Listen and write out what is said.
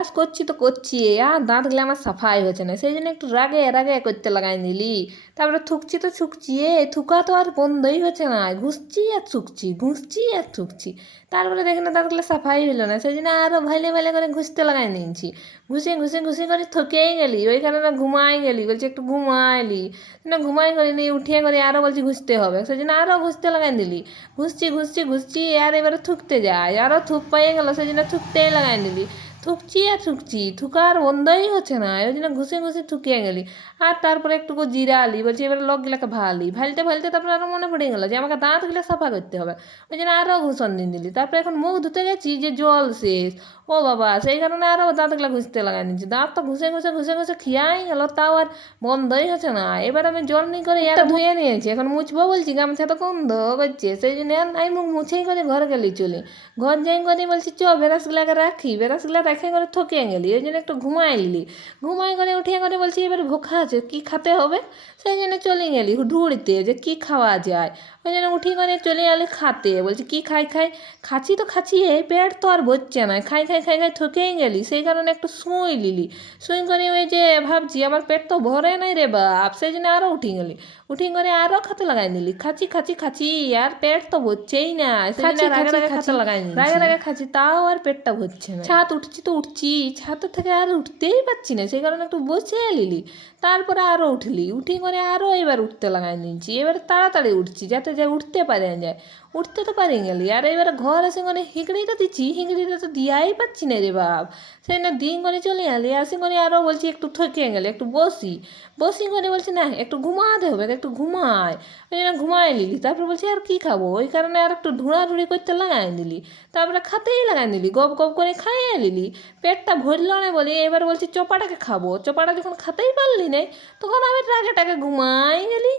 কাজ করছি তো করছি, আর দাঁতগুলো আমার সাফাই হচ্ছে না, সেই জন্য একটু রাগে রাগে করতে লাগাই নিলি। তারপরে থুকছি তো থুকছি, থুকা তো আর বন্ধই হচ্ছে না, ঘুষছি আর থুকছি, ঘুষছি আর থুকছি। তারপরে দেখি না দাঁতগুলো সাফাই হলো না, সেই জন্য আরও ভাইলে ভাইলে করে ঘুষতে লাগাই নিয়েছি। ঘুষে ঘুষে ঘুষে করে থকেই গেলি, ওই কারণে ঘুমাই গেলি, বলছি একটু ঘুমাইলি না, ঘুমাই করিনি, উঠিয়ে করে আরও বলছি ঘুষতে হবে, সেই জন্য আরও ঘুষতে লাগাই দিলি। ঘুষছি ঘুষছি ঘুষছি আর এবারে থুকতে যায়, আরও থুক পাইয়ে গেলো, সেই জন্য থুকতেই লাগাই দিলি। থুকছি আর থুকছি, থুকা আর বন্ধই হচ্ছে না, ওই জন্য ঘুষে ঘুষে থুকিয়ে গেলি। আর তারপরে একটু জিরা আলি, বলছি এবার লোকগুলাকে ভালি, ভালতে ভালতে তারপরে আরও মনে পড়ে গেলো যে আমাকে দাঁতগুলো সাফা করতে হবে। ওই জন্য আরও ঘুষণ দিন দিলি। তারপরে এখন মুখ ধুতে গেছি যে জল শেষ। ও বাবা, সেই কারণে আরও দাঁতগুলো ঘুষতে লাগাই নিচ্ছি, দাঁত তো ঘুষে ঘুষে ঘুষে ঘুষে খিয়াই গেলো, তাও আর বন্ধই হচ্ছে না। এবার আমি জল নিয়ে করে এটা ধুয়ে নিয়েছি, এখন মুছবো বলছি, গামছা তো গন্ধ করছে, সেই জন্য আর নাই, মুখ মুছেই করে ঘর গেলি চলে। ঘর যাই করে বলছি চ বেরাসগুলাকে রাখি, বেরাসগুলা রেখে করে থকিয়ে গেলি, ওই জন্য একটু ঘুমাই নিলি। ঘুমাই করে উঠিয়ে করে বলছি এবার ভোখা আছে, কী খেতে হবে, সেই জন্য চলে গেলি ঢুঁড়তে যে কী খাওয়া যায়। ওই জন্য উঠি করে চলে গেলি খাতে, বলছি কী খাই খাই, খাচ্ছি তো খাচ্ছি, এই পেট তো আর ভরছে না, খাই খাই খাই খাই থকেই গেলি, সেই কারণে একটু শুই লিলি। শুই করে ওই যে ভাবছি আমার পেট তো ভরে নাই রে বাপ, সেই জন্য আরও উঠি গেলি। উঠি করে আরও খাতে লাগাই নিলি, খাচ্ছি খাচ্ছি খাচ্ছি, আর পেট তো ভরছেই না, সেই জন্য রাগে রাগে খাতে লাগাই নিলি, রাগে রাগে খাচ্ছি, তাও আর পেটটা ভরছে না। ছাদ উঠছি তো উঠছি, ছাদের থেকে আর উঠতেই পারছি না, সেই কারণে একটু বসে নিলি। তারপরে আরও উঠলি, উঠি করে আরও এবার উঠতে লাগাই নিয়েছি, এবার তাড়াতাড়ি উঠছি যাতে যে উঠতে পারে যায়। উঠতে তো পারি গেলি, আর এবার ঘর এসে করে হিঁকড়িটা দিচ্ছি, হিঁকড়িটা তো দিয়াই পাচ্ছি না রে বাপ। সেই না দিন করে চলে গেলি, আসি করে আরও বলছি একটু থকে গেলে একটু বসি, বসি করে বলছি না একটু ঘুমাতে হবে, একটু ঘুমায়। ওই জন্য ঘুমাই নিলি, তারপর বলছি আর কী খাবো, ওই কারণে আর একটু ঢুঁড়াঢুঁড়ি করতে লাগাই দিলি। তারপরে খাতেই লাগাই দিলি, গপ গপ করে খাইয়ে নিলি। পেটটা ভরল না বলি এবার বলছি চপাটাকে খাবো, চপাটা যখন খাতেই পারলি না, তখন আবার রাগে টাগে ঘুমাই গেলি।